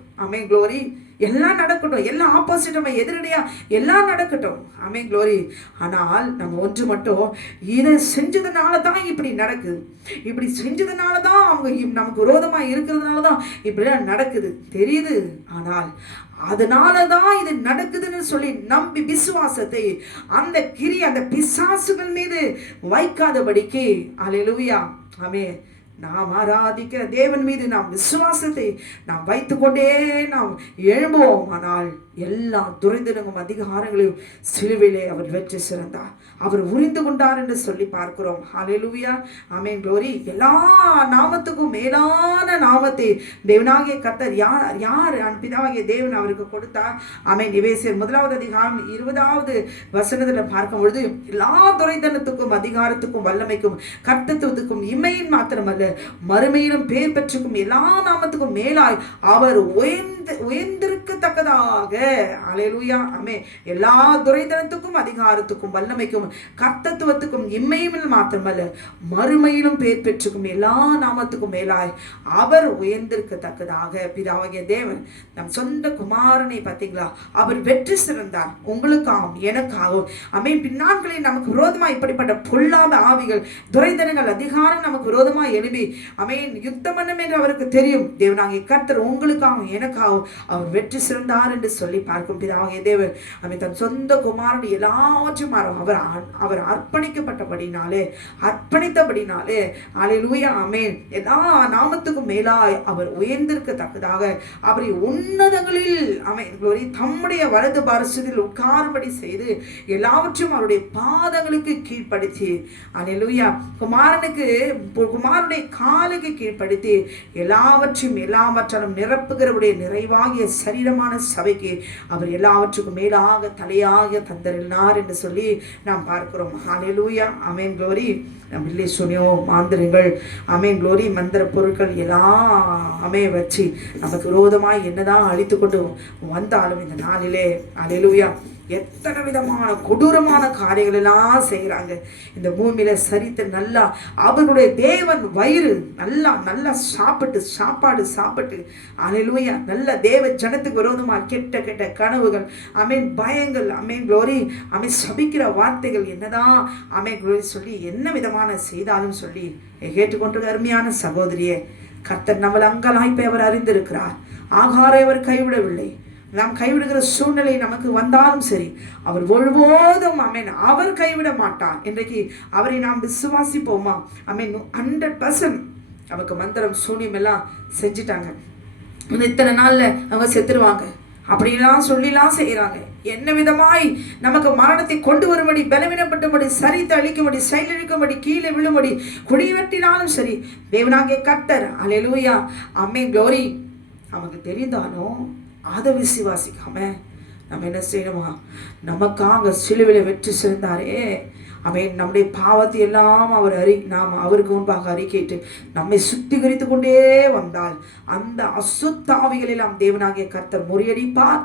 க்ளோரி. எல்லாம் நடக்கட்டும், எல்லாம் ஆப்போசிட், எதிரடியா எல்லாம் நடக்கட்டும். க்ளோரி. ஆனால் நம்ம ஒன்று மட்டும், இதை செஞ்சதுனால தான் இப்படி நடக்குது, இப்படி செஞ்சதுனால தான் அவங்க நமக்கு விரோதமா இருக்கிறதுனால தான் இப்படிலாம் நடக்குது தெரியுது. ஆனால் அதனாலதான் இது நடக்குதுன்னு சொல்லி நம்பி விசுவாசத்தை அந்த பிசாசுகள் மீது வைக்காதபடிக்கு, அல்லேலூயா, நாம் ஆராதிக்கிற தேவன் மீது நாம் விசுவாசத்தை நாம் வைத்துக்கொண்டே நாம் எழும்புவோம். ஆனால் எல்லா துரைந்தனமும் அதிகாரங்களையும் சிலுவையிலே அவர் வெற்றி சிறந்தார், அவர் உரிந்து கொண்டார் என்று சொல்லி பார்க்கிறோம். ஹல்லேலூயா. க்ளோரி. எல்லா நாமத்துக்கும் மேலான நாமத்தை தேவனாகிய கர்த்தர் யார் பிதாவாகிய தேவன் அவருக்கு கொடுத்தார். எபேசியர் 1வது அதிகாரம் 20வது வசனத்தில் பார்க்கும் பொழுது, எல்லா துரைத்தனத்துக்கும் அதிகாரத்துக்கும் வல்லமைக்கும் கர்த்தத்துவத்துக்கும் இம்மையின் மாத்திரமல்ல மறுமையிலும் பேர் பெற்றுக்கும் எல்லா நாமத்துக்கும் மேலாய் அவர் உயர்ந்திருக்கத்தக்கதாக, அல்லேலூயா, எல்லா துரைத்தனத்துக்கும் அதிகாரத்துக்கும் வல்லமைக்கும் கர்த்தத்துவத்துக்கும் இம்மையிலும் மாத்திரமல்ல மறுமையிலும் பேர் பெற்றுக்கும் எல்லா நாமத்துக்கும் மேலாய் அவர் உயர்ந்திருக்கத்தக்கதாக பிதாவாகிய தேவன் நம் சொந்த குமாரனை பார்த்தீங்களா, அவர் வெற்றி சிறந்தார் உங்களுக்காகவும் எனக்காகவும். பின்னாட்களில் நமக்கு விரோதமாக இப்படிப்பட்ட பொல்லாத ஆவிகள், துரைத்தனங்கள், அதிகாரம் நமக்கு விரோதமாக எழுப்பி யுத்தம் பண்ணும் என்று அவருக்கு தெரியும். தேவனாகிய கர்த்தர் உங்களுக்காகவும் எனக்காகவும் அவர் வெற்றி சிறந்தார் என்று சொல்லி பார்க்கும் பிதாவாகிய தேவன் தன் சொந்த குமாரன் எல்லாவற்றையும் அவர் அர்ப்பணித்தபடினாலே, அல்லேலூயா, எல்லா நாமத்துக்கும் மேலாய் அவர் உயர்ந்திருக்கத்தக்கதாக அவரை உன்னதங்களில் தம்முடைய வலது பாரசத்தில் உட்காரும்படி செய்து எல்லாவற்றையும் அவருடைய பாதங்களுக்கு கீழ்ப்படுத்தி, அல்லேலூயா, குமாரனுடைய காலுக்கு கீழ்ப்படுத்தி எல்லாவற்றையும் எல்லாவற்றாலும் நிரப்புகிறவருடைய நிறைவாகிய சரீரமான சபைக்கு அவர் எல்லாவற்றுக்கும் மேலாக தலையாக தந்தரினார் என்று சொல்லி நாம் பார்க்கிறோம். ஹல்லேலூயா. ஆமென். க்ளோரி. நம்ம சொன்னியோ மாந்திரங்கள், ஆமென் க்ளோரி, மந்திர பொருட்கள் எல்லாமே வச்சு நமக்கு விரோதமாய் என்னதான் அழித்து கொண்டு வந்தாலும் இந்த நாளிலே ஹல்லேலூயா எத்தனை விதமான கொடூரமான காரியங்கள் எல்லாம் செய்கிறாங்க இந்த பூமியில. சரித்து நல்லா அவருடைய தேவன் வயிறு நல்லா சாப்பாடு ஹல்லேலூயா நல்ல தேவ ஜனத்துக்கு விரோதமாக கெட்ட கனவுகள், ஆமென், பயங்கள், ஆமென் க்ளோரி, ஆமென், சபிக்கிற வார்த்தைகள் என்னதான் ஆமென் க்ளோரி சொல்லி என்ன விதமான செய்தாலும் சொல்லி கேட்டுக்கொண்டு அருமையான சகோதரியே, கர்த்தர் நம்மளை அங்கலாய்ப்பை அவர் அறிந்திருக்கிறார். ஆகாரை அவர் கைவிடவில்லை. நாம் கைவிடுகிற சூழ்நிலை நமக்கு வந்தாலும் சரி, அவர் ஒருபோதும் ஆமென் அவர் கைவிட மாட்டார். இன்றைக்கு அவரை நாம் விசுவாசிப்போமா? ஆமென் 100% நமக்கு மந்திரம் சூனியம் எல்லாம் செஞ்சிட்டாங்க. இத்தனை நாள்ல அவங்க செத்துருவாங்க அப்படிலாம் சொல்லிலாம் செய்கிறாங்க. என்ன விதமாய் நமக்கு மரணத்தை கொண்டு வரும்படி, பலவீனப்பட்டும்படி, சரித்து அழிக்கும்படி, செயலிழக்கும்படி, கீழே விழும்படி குடிவெட்டினாலும் சரி, தேவனாகிய கர்த்தர் ஹல்லேலூயா ஆமென் க்ளோரி நமக்கு தெரிந்தாலும் அதை விசுவாசிக்காம நம்ம என்ன செய்யணுமா? நமக்காக சிலுவையில் வெற்றி சிறந்தாரே, அவன் நம்முடைய பாவத்தை எல்லாம் நாம் அவருக்கு முன்பாக அறிக்கையிட்டு நம்மை சுத்திகரித்து கொண்டே வந்தால் அந்த அசுத்தாவிகளை எல்லாம் தேவனாகிய கர்த்தர் முறியடிப்பார்.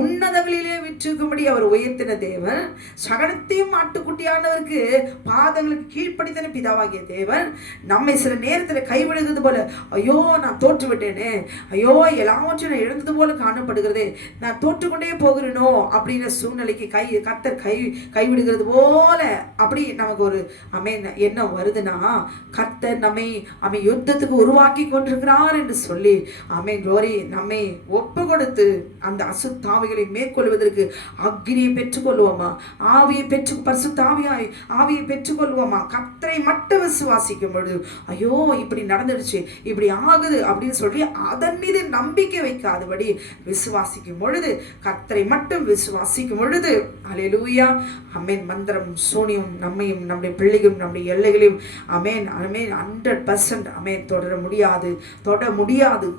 உன்னதங்களிலே விற்றிருக்கும்படி அவர் உயர்த்தின தேவன், சகலத்தையும் ஆட்டுக்குட்டியானவருக்கு பாதங்களுக்கு கீழ்ப்படித்தன பிதாவாகிய தேவன் நம்மை சில நேரத்தில் கைவிடுகிறது போல, ஐயோ நான் தோற்று விட்டேனே, ஐயோ எல்லாவற்றையும் நான் எழுந்தது போல காணப்படுகிறது, நான் தோற்றுக்கொண்டே போகிறேனோ அப்படின்ற சூழ்நிலைக்கு கர்த்தர் கைவிடுகிறது போல அப்படி நமக்கு ஒரு என்ன வருதுன்னா, கர்த்தர் நம்மை யுத்தத்துக்கு உருவாக்கி கொண்டிருக்கிறார் என்று சொல்லி ஆமென் க்ளோரி நம்மை ஒப்பு கொடுத்து அந்த அசுத்தாவிகளை மேற்கொள்வதற்கு அக்னியை பெற்றுக்கொள்வோமா? ஆவியை ஆவியை பெற்றுக்கொள்வோமா? கர்த்தரை மட்டும் விசுவாசிக்கும் பொழுது, ஐயோ இப்படி நடந்துடுச்சு, இப்படி ஆகுது அப்படின்னு சொல்லி அதன் மீது நம்பிக்கை வைக்காதபடி விசுவாசிக்கும் பொழுது, கர்த்தரை மட்டும் விசுவாசிக்கும் பொழுது ஹல்லேலூயா ஆமென் மந்திரம் சூனியம் நம்மையும் நம்முடைய பிள்ளைகளும் நம்முடைய எல்லைகளையும் ஆமென் 100% ஆமென் தொட முடியாது.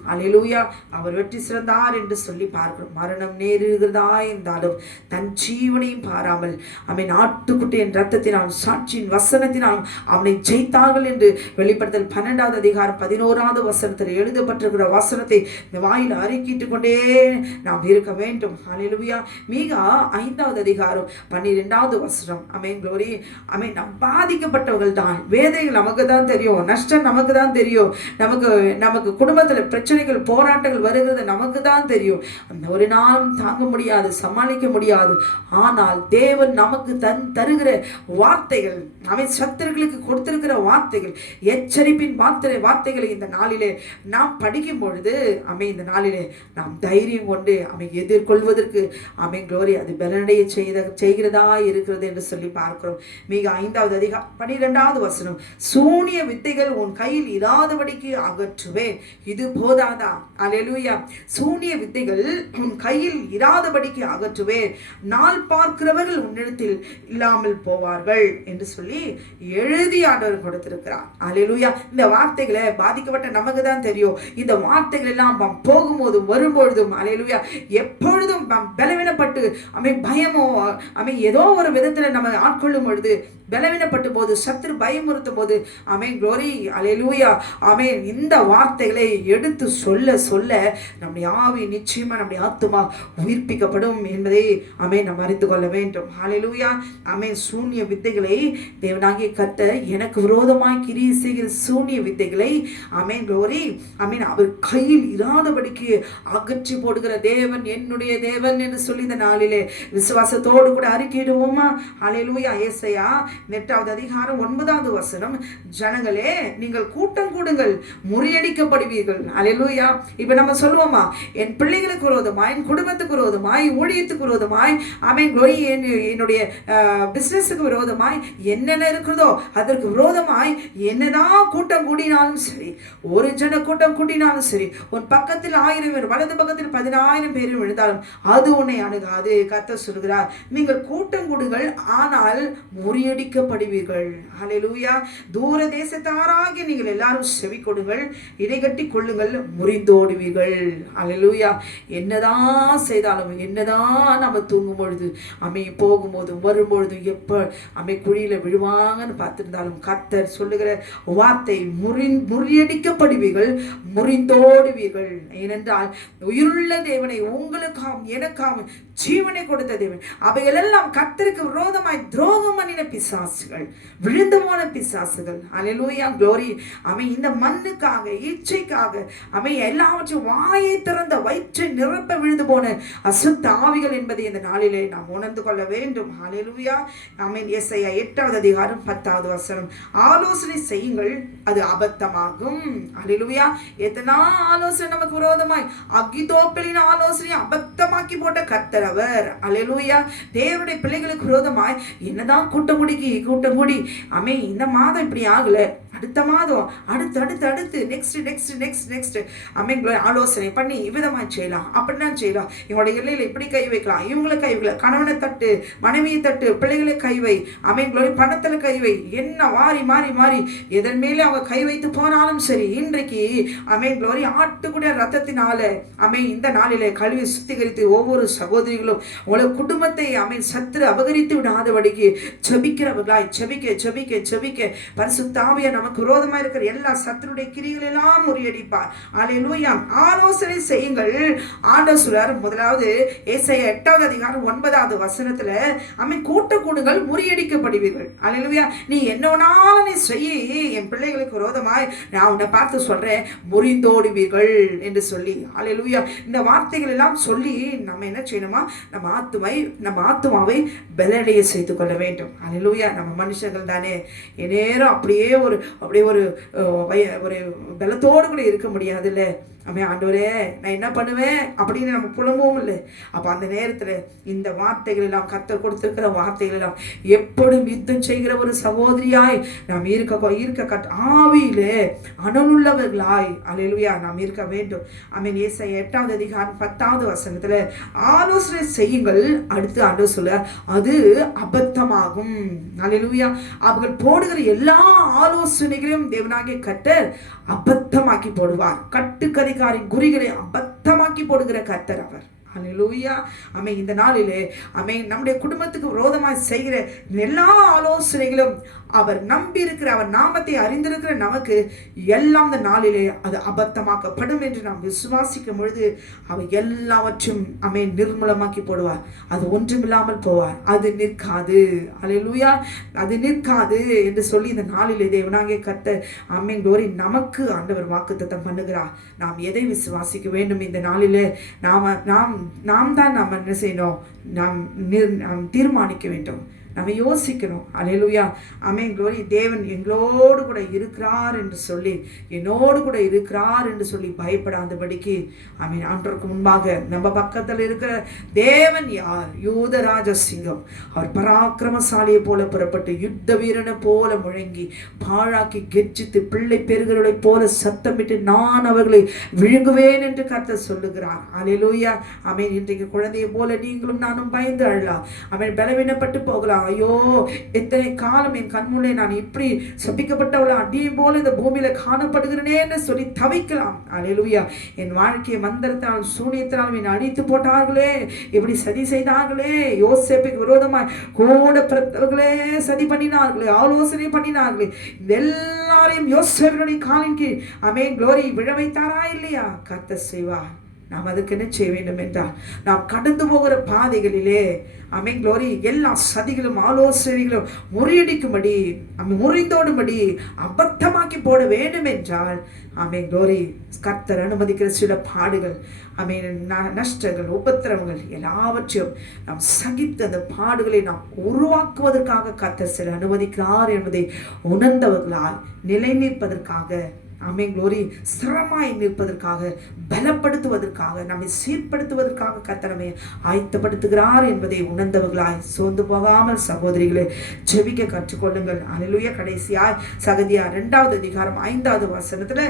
ஹல்லேலூயா அவர் வெற்றி சிறந்தார் என்று சொல்லி பார்க்கிறோம். மரணம் நேருகிறதா இருந்தாலும் தன் ஜீவனையும் பாராமல் ஆமென் ஆட்டுக்குட்டியின் ரத்தத்தினால் சாட்சியின் வசனத்தினாலும் அவனை ஜெயித்தார்கள் என்று வெளிப்படுத்தல் 12வது அதிகாரம் 11வது வசனத்தில் எழுதப்பட்டிருக்கிற வசனத்தை இந்த வாயில் அறிக்கிட்டு கொண்டே நாம் இருக்க வேண்டும். ஹல்லேலூயா. மீகா 5வது அதிகாரம் 12வது வசனம் ஆமென் க்ளோரி ஆமென் பாதிக்கப்பட்டவர்கள் தான், வேதனைகள் நமக்கு தான் தெரியும், நஷ்டம் நமக்கு தான் தெரியும், நமக்கு குடும்பத்தில் பிரச்சனைகள் போராட்டங்கள் வருகிறது நமக்கு தான் தெரியும். அந்த ஒரு நாளும் தாங்க முடியாது, சமாளிக்க முடியாது. ஆனால் தேவன் நமக்கு தருகிற வார்த்தைகள், அவன் சத்துருக்களுக்கு கொடுத்திருக்கிற வார்த்தைகள், எச்சரிப்பின் வார்த்தைகளை இந்த நாளிலே நாம் படிக்கும் பொழுது இந்த நாளிலே நாம் தைரியம் கொண்டு எதிர்கொள்வதற்கு க்ளோரி அது பலனடைய செய்கிறதா இருக்கிறது என்று சொல்லி பார்க்கிறோம். மிக 5வது அதிகாரம் 12வது வசனம், சூனிய வித்தைகள் உன் கையில் இராதபடிக்கு அகற்றுவேன், இது போதாதா? அல்லேலூயா. சூனிய வித்தைகள் உன் கையில் இராதபடிக்கு அகற்றுவேன், நாள் பார்க்கிறவர்கள் உன்னிடத்தில் இல்லாமல் போவார்கள் என்று சொல்லி எழுதி ஆண்டவர் கொடுத்திருக்கிறார். அல்லேலூயா. இந்த வார்த்தைகளை பாதிக்கப்பட்ட நமக்கு தான் தெரியும். இந்த வார்த்தைகள் எல்லாம் போகும்போதும் வரும்பொழுதும் அல்லேலூயா எப்பொழுதும் பலவீனப்பட்டு பயமோ ஏதோ ஒரு விதத்தில் நம்ம ஆட்கொள்ளும் பொழுது, பலவீனப்பட்ட போது, சத்துரு பயமுறுத்தும் போது க்ளோரி அல்லேலூயா இந்த வார்த்தைகளை எடுத்து சொல்ல நம்முடைய ஆவி நிச்சயமா நம்முடைய ஆத்துமா உயிர்ப்பிக்கப்படும் என்பதை நாம் அறிந்து கொள்ள வேண்டும். அல்லேலூயா. சூனிய வித்தைகளை தேவனாகிய கர்த்தர் எனக்கு விரோதமாய் கிரியை செய்கிற சூனிய வித்தைகளை க்ளோரி அவர் கையில் இராதபடிக்கு அகற்றி போடுகிற தேவன் என்னுடைய தேவன் என்று சொல்லி இந்த நாளிலே விசுவாசத்தோடு கூட அறிக்கையிடுவோமா? அல்லேலூயா. ஏசாயா 8வது அதிகாரம் 9வது வசனம், ஜனங்களே நீங்கள் கூட்டம் கூடுங்கள், முறியடிக்கப்படுவீர்கள். அல்லேலூயா. இப்ப நம்ம சொல்லுவோமா, என் பிள்ளைகளுக்கு விரோதமாய், என் குடும்பத்துக்கு விரோதமாய், ஊழியத்துக்கு விரோதமாய் என்னுடைய பிசினஸுக்கு விரோதமாய் என்னென்ன இருக்கிறதோ அதற்கு விரோதமாய் என்னதான் கூட்டம் கூடினாலும் சரி, ஒரு ஜன கூட்டம் கூட்டினாலும் சரி, உன் பக்கத்தில் 1000 பேர், வலது பக்கத்தில் 10,000 பேர் விழுந்தாலும் அது உன்னை அணுகாது. கர்த்தர் சொல்கிறார், நீங்கள் கூட்டம் கூடுங்கள், ஆனால் முறியடிக்கப்படுவீர்கள். ஹல்லேலூயா. தூர தேசத்தாராகிய நீங்கள் எல்லாரும் செவி கொடுங்கள், இடைகட்டி கொள்ளுங்கள், முறிந்தோடுவீர்கள். ஹல்லேலூயா. என்னதான் செய்தாலும், என்னதான் நம்ம தூங்கும் பொழுது போகும்போதும் வரும்பொழுது எப்போ குழியில விழுவாங்கன்னு பார்த்திருந்தாலும் கர்த்தர் சொல்லுகிற வார்த்தை முறியடிக்கப்படுவீர்கள், முறிந்தோடுவீர்கள். ஏனென்றால் உயிருள்ள தேவனை உங்களுக்காம் எனக்காம் ஜீவனை கொடுத்த தேவன் அவைகளெல்லாம் கர்த்தருக்கு விரோதமாய் துரோகம் பண்ணின பிசாசுகள், விழுந்து போன பிசாசுகள். அல்லேலூயா, க்ளோரி. இந்த மண்ணுக்காக, இச்சைக்காக எல்லாவற்றையும் வாயை திறந்த வயிற்றை நிரப்ப விழுந்து போன அசுத்த ஆவிகள் என்பதை இந்த நாளிலே நாம் உணர்ந்து கொள்ள வேண்டும். அல்லேலூயா. எசாயா 8வது அதிகாரம் 10வது வசனம். ஆலோசனை செய்யுங்கள், அது அபத்தமாகும். அல்லேலூயா. எத்தனை ஆலோசனை நமக்கு விரோதமாய், அகிதோப்பேலின் ஆலோசனை அபத்தமாக்கி போட்ட கர்த்தர் அவர். அல்லேலூயா. தேவனுடைய பிள்ளைகளுக்கு விரோதமாய் என்னதான் கூட்டம் கூடி இந்த மாதம் இப்படி ஆகல, அடுத்த மாதம் அடுத்து நெக்ஸ்ட் ஆலோசனை பண்ணி இவ்விதமாக செய்யலாம், அப்படின்னா செய்யலாம், இவங்களோட எல்லையில் இப்படி கை வைக்கலாம், இவங்களை கை வைக்கலாம், கணவனை தட்டு, மனைவியை தட்டு, பிள்ளைகளை கைவை, பணத்தில் கைவை, என்ன மாறி மாறி மாறி எதன் மேலே அவங்க கை வைத்து போனாலும் சரி, இன்றைக்கு ஆட்டுக்குடைய ரத்தத்தினால இந்த நாளிலே கழுவி சுத்திகரித்து ஒவ்வொரு சகோதரிகளும் உங்களோட குடும்பத்தை சத்துரு அபகரித்து விடாதபடிக்கு ஜெபிக்கிறவர்களாய் ஜெபிக்க பரிசுத்த ஆவியானவர் நமக்கு விரோதமா இருக்கிற எல்லா சத்துருடைய கிரிகள் எல்லாம் முறியடிப்பார். அல்லேலூயா. ஆலோசனை செய்யுங்கள். ஆண்டவர் சொல்றார், முதலாவது ஏசாயா 8வது அதிகாரம் 9வது வசனத்துல கூட்ட கூடுங்கள், முறியடிக்கப்படுவீர்கள். அல்லேலூயா. நீ என்னோனாலும் நீ செய்ய, என் பிள்ளைகளுக்கு விரோதமாய் நான் உன்னை பார்த்து சொல்றேன், முறிந்தோடுவீர்கள் என்று சொல்லி. அல்லேலூயா. இந்த வார்த்தைகள் எல்லாம் சொல்லி நம்ம என்ன செய்யணுமா, நம்ம ஆத்துமாவை பலடைய செய்து கொள்ள வேண்டும். அல்லேலூயா. நம்ம மனுஷர்கள் தானே, நேரம் அப்படியே ஒரு பலத்தோடு கூட இருக்க முடியாதுல்ல. ஆண்டவரே நான் என்ன பண்ணுவேன் அப்படின்னு நம்ம புலம்பவும் இல்லை. அப்போ அந்த நேரத்தில் இந்த வார்த்தைகள் எல்லாம், கர்த்தர் கொடுத்திருக்கிற வார்த்தைகள் எல்லாம் எப்பொழுதும் யுத்தம் செய்கிற ஒரு சகோதரியாய் நாம் இருக்க ஆவியிலே அனலுள்ளவர்களாய் அல்லேலூயா நாம் இருக்க வேண்டும். ஏசாயா 8வது அதிகாரம் 10வது வசனத்துல ஆலோசனை செய்யுங்கள். அடுத்து ஆண்டவர் சொல்ல, அது அபத்தமாகும். அல்லேலூயா. அவர்கள் போடுகிற எல்லா ஆலோசனைகளையும் தேவனாகிய கர்த்தர் அபத்தமாக்கி போடுவார். கட்டுக்கதைக்காரின் குறிகளை அபத்தமாக்கி போடுகிற கர்த்தர் அவர். அல்லேலூயா. இந்த நாளிலே நம்முடைய குடும்பத்துக்கு விரோதமாக செய்கிற எல்லா ஆலோசனைகளும் அவர் நம்பி இருக்கிற, அவர் நாமத்தை அறிந்திருக்கிற நமக்கு எல்லாம் இந்த நாளிலே அது அபத்தமாக்கப்படும் என்று நாம் விசுவாசிக்கும் பொழுது அவர் எல்லாவற்றும் நிர்மூலமாக்கி போடுவார். அது ஒன்றுமில்லாமல் போவார். அது நிற்காது. அல்லேலூயா. அது நிற்காது என்று சொல்லி இந்த நாளிலே தேவனாகிய கர்த்தர் க்ளோரி நமக்கு ஆண்டவர் வாக்குத்தத்தம் பண்ணுகிறார். நாம் எதை விசுவாசிக்க வேண்டும் இந்த நாளிலே? நாம் தான் என்ன செய்யணும்? நாம் தீர்மானிக்க வேண்டும், நம்ம யோசிக்கணும். அல்லேலூயா. க்ளோரி. தேவன் எங்களோடு கூட இருக்கிறார் என்று சொல்லி, என்னோடு கூட இருக்கிறார் என்று சொல்லி பயப்படாதபடிக்கு ஆண்டவருக்கு முன்பாக நம்ம பக்கத்தில் இருக்கிற தேவன் யார்? யூதராஜ சிங்கம். அவர் பராக்கிரமசாலியை போல புறப்பட்டு யுத்த வீரனை போல முழங்கி பாழாக்கி கெர்ச்சித்து பிள்ளை பெறுகிறவர்களை போல சத்தமிட்டு நான் அவர்களை விழுங்குவேன் என்று கர்த்தர் சொல்லுகிறார். அல்லேலூயா. இன்றைக்கு குழந்தையை போல நீங்களும் நானும் பயந்து அழலாம். பலவீனப்பட்டு போகலாம். ஐயோ, எத்தனை காலம் என் கண்முன்னே நான் இப்படி சபிக்கப்பட்டவள அடியும் போல இந்த பூமியில காணப்படுகிறேன்னு சொல்லி தவிக்கலாம். அல்லேலூயா. என் வாழ்க்கையை மந்திரத்தால் சூனியத்தினால் என்னை அடித்து போட்டார்களே, இப்படி சதி செய்தார்களே, யோசேப்புக்கு விரோதமாய் கூட பிறந்தவர்களே சதி பண்ணினார்களே, ஆலோசனை பண்ணினார்களே, எல்லாரையும் யோசேப்புடைய காலின் கீழ் க்ளோரி விழ வைத்தாரா இல்லையா? கர்த்தர் செய்வார். நாம் அதுக்கு என்ன செய்ய வேண்டும் என்றால், நாம் கடந்து போகிற பாதைகளிலே க்ளோரி எல்லா சதிகளும் ஆலோசனைகளும் முறியடிக்கும்படி, முறிந்தோடும்படி, அபத்தமாக்கி போட வேண்டும் என்றால் க்ளோரி கர்த்தர் அனுமதிக்கிற சில பாடுகள், நஷ்டங்கள், உபத்திரவங்கள் எல்லாவற்றையும் நாம் சகித்து அந்த பாடுகளை நாம் உருவாக்குவதற்காக கர்த்தர் சில அனுமதிக்கிறார் என்பதை உணர்ந்தவர்களால் நிலை நிற்பதற்காக ஆமென் க்ளோரி, ஸ்திரமாய் நிற்பதற்காக, பலப்படுத்துவதற்காக, நம்மை சீர்படுத்துவதற்காக கர்த்தர் நம்மை ஆயத்தப்படுத்துகிறார் என்பதை உணர்ந்தவர்களாய் சோர்ந்து போகாமல் சகோதரிகளே ஜெபிக்க கற்றுக்கொள்ளுங்கள். அல்லேலூயா. கடைசியாய் சகரியா 2வது அதிகாரம் 5வது வசனத்துல,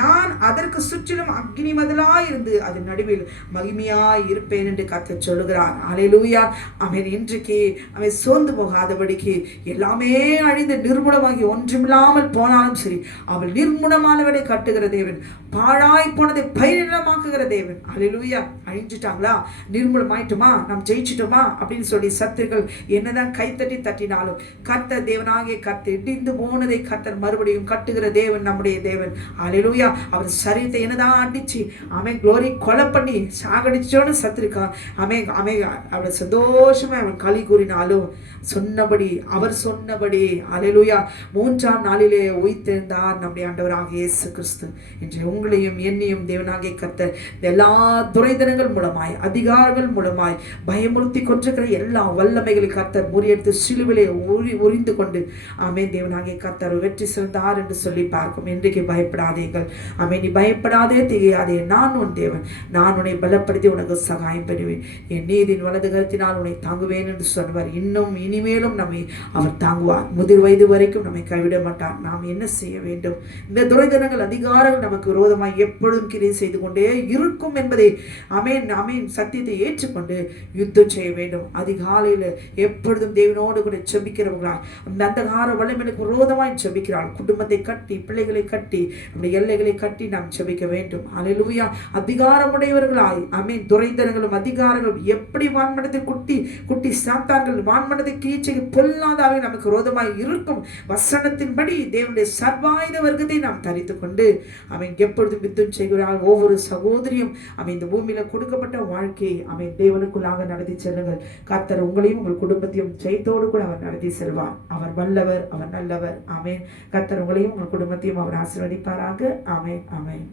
நான் அதற்கு சுற்றிலும் அக்னி மதிலாய் இருந்து அதன் நடுவில் மகிமையாய் இருப்பேன் என்று கர்த்தர் சொல்லுகிறார். அல்லேலூயா. அவன் இன்றைக்கு அவன் சோர்ந்து போகாதபடிக்கு, எல்லாமே அழிந்து நிர்மூலமாகி ஒன்றுமில்லாமல் போனாலும் சரி, அவள் நிர்மூலமானவனை கட்டுகிற தேவன், பாழாய் போனதை பயிரிடமாக்குகிற தேவன். அல்லேலூயா. அழிஞ்சிட்டாங்களா, நிர்மூலமாயிட்டுமா, நாம் ஜெயிச்சிட்டோமா அப்படின்னு சொல்லி சத்துருக்கள் என்னதான் கைத்தட்டி தட்டினாலும், கர்த்தர் தேவனாகிய கர்த்தர் இடிந்து போனதை கர்த்தர் மறுபடியும் கட்டுகிற தேவன் நம்முடைய தேவன். அல்லேலூயா. அவர் சரீரத்தை என்னதான் அடிச்சு அவன் க்ளோரி கொலை பண்ணி சாகடிச்சோன்னு சத்துருக்கா அவள் சந்தோஷமா அவன் களி கூறினாலும் சொன்னபடி, அவர் சொன்னபடி அல்லேலூயா 3ஆம் நாளிலே உயிர்த்தெழுந்தார் நம்முடைய ஆண்டவராகிய இயேசு கிறிஸ்து. இன்று உங்களையும் என்னையும் தேவனாகிய கர்த்தர் எல்லா துரைதனங்கள் மூலமாய், அதிகாரங்கள் மூலமாய் பயமுறுத்தி கொண்டிருக்கிற எல்லா வல்லமைகளை கர்த்தர் முறியடித்து சிலுவிலே உரிந்து கொண்டு ஆமென் தேவனாகிய கர்த்தர் வெற்றி சிறந்தார் என்று சொல்லி பார்க்கும். இன்றைக்கு பயப்படாதீர்கள். ஆமென். நீ பயப்படாதே, திகையாதே, நான் உன் தேவன், நான் உன்னை பலப்படுத்தி உனக்கு சகாயம் பெறுவேன், என் நீதியின் வலது கரத்தினால் உன்னை தாங்குவேன் என்று சொன்னவர். இன்னும் இனிமேலும் நம்மை அவர் தாங்குவார். முதிர் வயது வரைக்கும் நம்மை கைவிட மாட்டார். நாம் என்ன செய்ய வேண்டும்? இந்த துரைதனங்கள், அதிகாரங்கள் நமக்கு விரோதமாய் எப்பொழுதும் கிரியை செய்து கொண்டே இருக்கும் என்பதை ஆமென் ஆமென் சத்தியத்தை ஏற்றுக்கொண்டு யுத்தம் செய்ய வேண்டும். அதிகாலையில் எப்பொழுதும் தேவனோடு கூட ஜெபிக்கிறவர்களா, அந்த அந்தகார வல்லமைக்கு விரோதமாய் ஜெபிக்கிறாள். குடும்பத்தை கட்டி, பிள்ளைகளை கட்டி, நம்முடைய எல்லைகளை கட்டி நாம் ஜெபிக்க வேண்டும். அல்லேலூயா. அதிகாரமுடையவர்களாய் ஆமென் துரைதனங்களும் அதிகாரங்களும் எப்படி வான்மனத்தை குட்டி சாத்தார்கள் வான்மனத்தை கீழ்ச்சை பொல்லாதாவே நமக்கு விரோதமாய் இருக்கும் வசனத்தின்படி தேவனுடைய சர்வாயுத வர்க்கத்தை நாம் தரித்து கொண்டு அவன் எப்பொழுதும் யுத்தம் செய்கிறாள். ஒவ்வொரு சகோதரியும் அவன் இந்த பூமியில கொடுக்கப்பட்ட வாழ்க்கையை அவன் தேவனுக்குள்ளாக நடத்தி செல்லுங்கள். கர்த்தர் உங்களையும் உங்கள் குடும்பத்தையும் ஜெயத்தோடு கூட அவர் நடத்தி செல்வார். அவர் வல்லவர், அவர் நல்லவர். ஆமென். கர்த்தர் உங்களையும் உங்கள் குடும்பத்தையும் அவர் ஆசீர்வதிப்பாராக. ஆமென் ஆமென்.